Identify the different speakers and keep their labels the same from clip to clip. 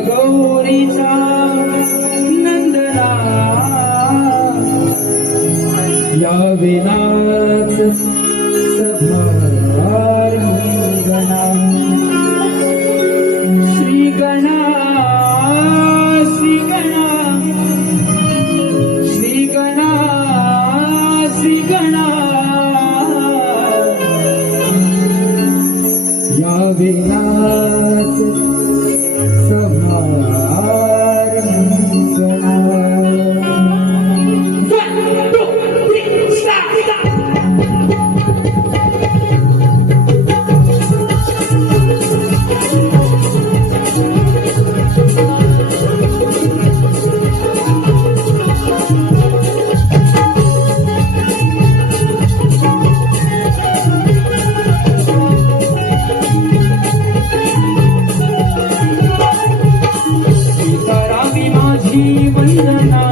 Speaker 1: गौरीचा नंदना. या विनाच श्रीगणा श्रीगणा श्रीगणा श्रीगणा या विनाच ah. वंदना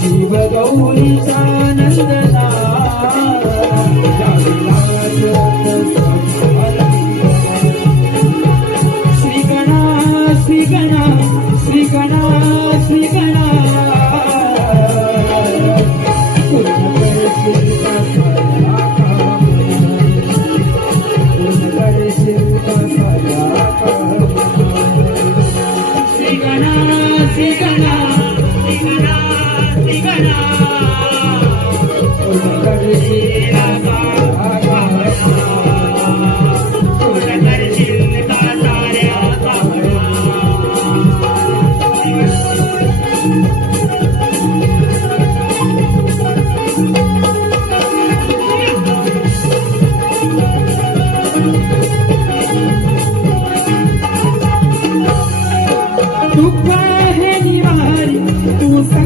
Speaker 1: शिवगौरीचा नंदना श्रीगणा. música